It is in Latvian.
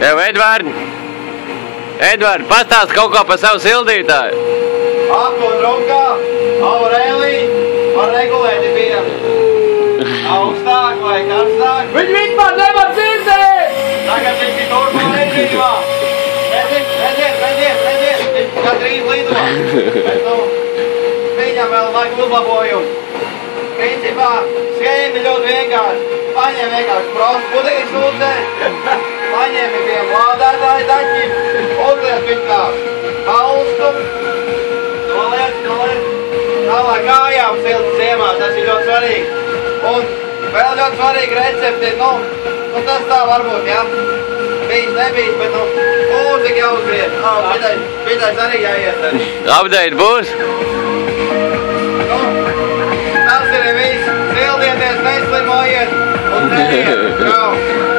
Jau, Edvard, pastāst kaut ko par savu sildītāju. Akun rukā, Aurēlija, var regulēt pienu. Augstāk vai karstāk. Viņi vispār nevar dzirdēt! Tagad viņš ir turpā režīmā. Redziet, viņš gandrīz lido. Bet, viņam vēl vajag uzlabojumu. Principā, schēma ļoti vienkārši. Paņem vienkārši prostu pudeļu šūcē, paņem vieniem lādētāju daķim, uzliek viņu kā balstu, noliec, tālāk kājām silti ziemā, tas ir ļoti svarīgi. Un vēl ļoti svarīgi recepti, tas tā varbūt, ja? Bijis, nebijis, bet mūzika jau uzgriež. Šitais arī jāiet arī. Update būs? Tas ir viss. Sildieties, neslimojiet un neiet. Čau.